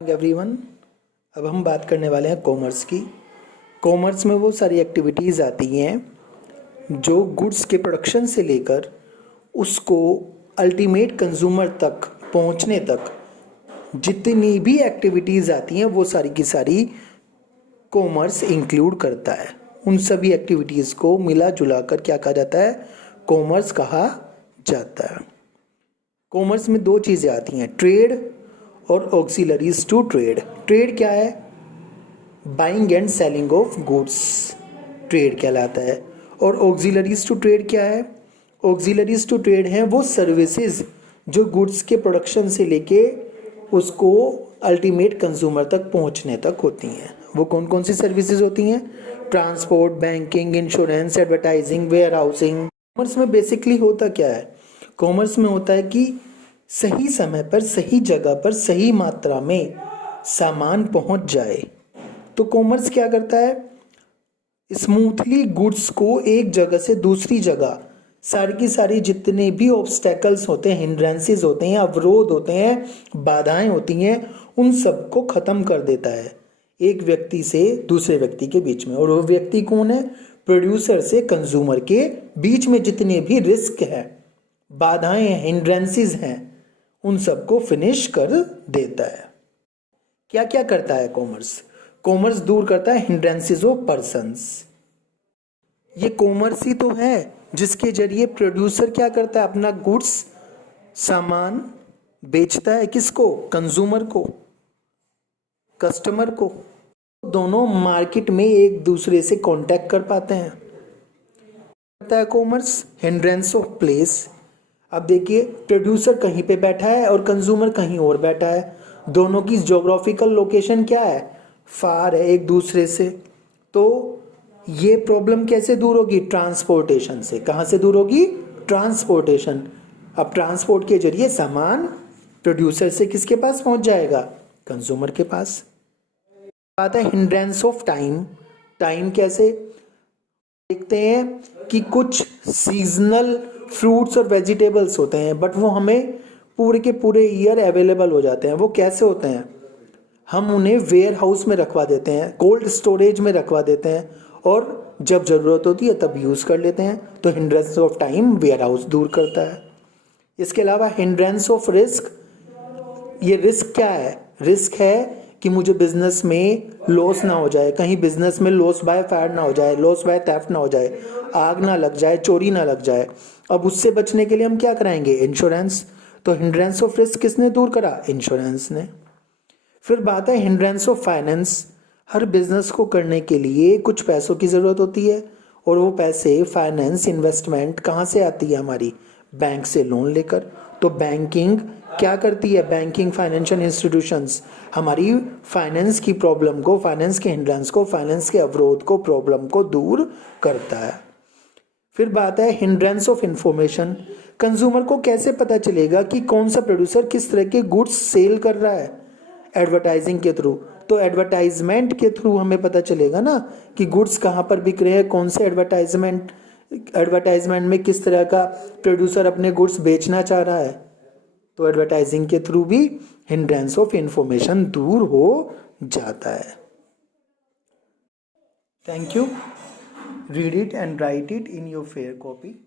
Everyone, अब हम बात करने वाले हैं कॉमर्स की। कॉमर्स में वो सारी एक्टिविटीज़ आती हैं जो गुड्स के प्रोडक्शन से लेकर उसको अल्टीमेट कंज्यूमर तक पहुंचने तक जितनी भी एक्टिविटीज़ आती हैं वो सारी की सारी कॉमर्स इंक्लूड करता है। उन सभी एक्टिविटीज़ को मिला जुला कर क्या कहा जाता है? कॉमर्स कहा जाता है। कॉमर्स में दो चीज़ें आती हैं, ट्रेड और ऑक्सिलरीज टू ट्रेड। ट्रेड क्या है? Buying and selling of goods, trade कहलाता है। और ऑक्सिलरीज टू ट्रेड क्या है? ऑक्सिलरीज टू ट्रेड हैं वो सर्विसेज जो गुड्स के प्रोडक्शन से लेके उसको अल्टीमेट कंज्यूमर तक पहुंचने तक होती हैं। वो कौन कौन सी सर्विसेज होती हैं? Transport, banking, insurance, advertising, warehousing. Commerce में बेसिकली होता क्या है? कॉमर्स में होता है कि सही समय पर, सही जगह पर, सही मात्रा में सामान पहुंच जाए। तो कॉमर्स क्या करता है? स्मूथली गुड्स को एक जगह से दूसरी जगह सारी की सारी जितने भी ऑब्स्टेकल्स होते हैं, हिंड्रेंसेस होते हैं, अवरोध होते हैं, बाधाएं होती हैं, उन सबको खत्म कर देता है एक व्यक्ति से दूसरे व्यक्ति के बीच में। और वो व्यक्ति कौन है? प्रोड्यूसर से कंज्यूमर के बीच में जितने भी रिस्क है, बाधाएं हैं, हिंड्रेंसेस हैं, उन सबको फिनिश कर देता है। क्या क्या करता है कॉमर्स? कॉमर्स दूर करता है हिंड्रेंसेस ऑफ पर्संस। ये कॉमर्स ही तो है जिसके जरिए प्रोड्यूसर क्या करता है? अपना गुड्स, सामान बेचता है। किसको? कंज्यूमर को, कस्टमर को। दोनों मार्केट में एक दूसरे से कांटेक्ट कर पाते हैं। करता है कॉमर्स हिंड्रेंस ऑफ प्लेस। अब देखिए, प्रोड्यूसर कहीं पे बैठा है और कंज्यूमर कहीं और बैठा है। दोनों की ज्योग्राफिकल लोकेशन क्या है? फार है एक दूसरे से। तो ये प्रॉब्लम कैसे दूर होगी? ट्रांसपोर्टेशन से। कहाँ से दूर होगी? ट्रांसपोर्टेशन। अब ट्रांसपोर्ट के जरिए सामान प्रोड्यूसर से किसके पास पहुंच जाएगा? कंज्यूमर के पास। बात है हिंड्रेंस ऑफ टाइम। टाइम कैसे? देखते हैं कि कुछ सीजनल फ्रूट्स और वेजिटेबल्स होते हैं बट वो हमें पूरे के पूरे ईयर अवेलेबल हो जाते हैं। वो कैसे होते हैं? हम उन्हें वेयर हाउस में रखवा देते हैं, कोल्ड स्टोरेज में रखवा देते हैं और जब ज़रूरत होती है तब यूज़ कर लेते हैं। तो hindrance of time warehouse दूर करता है। इसके अलावा हिंड्रेंस ऑफ रिस्क। ये रिस्क क्या है? रिस्क है कि मुझे बिजनेस में लॉस ना हो जाए, कहीं बिजनेस में लॉस बाय फायर ना हो जाए, लॉस बाय थेफ्ट ना हो जाए, आग ना लग जाए, चोरी ना लग जाए। अब उससे बचने के लिए हम क्या कराएंगे? इंश्योरेंस। तो हिंड्रेंस ऑफ रिस्क किसने दूर करा? इंश्योरेंस ने। फिर बात है hindrance of finance. Her business को करने के लिए कुछ पैसों की ज़रूरत होती है और वो पैसे, फाइनेंस, इन्वेस्टमेंट कहाँ से आती है? हमारी बैंक से लोन लेकर। तो बैंकिंग क्या करती है? बैंकिंग फाइनेंशियल इंस्टीट्यूशंस हमारी फाइनेंस की प्रॉब्लम को, फाइनेंस के हिंड्रेंस को, फाइनेंस के अवरोध को, प्रॉब्लम को दूर करता है। फिर बात है हिंड्रेंस ऑफ इंफॉर्मेशन। कंज्यूमर को कैसे पता चलेगा कि कौन सा प्रोड्यूसर किस तरह के गुड्स सेल कर रहा है? एडवर्टाइजिंग के थ्रू। तो एडवर्टाइजमेंट के थ्रू हमें पता चलेगा ना कि गुड्स कहाँ पर बिक रहे हैं, कौन से एडवर्टाइजमेंट में किस तरह का प्रोड्यूसर अपने गुड्स बेचना चाह रहा है। तो एडवर्टाइजिंग के थ्रू भी हिंड्रेंस ऑफ इंफॉर्मेशन दूर हो जाता है। Thank you. Read it and right it in your fair copy.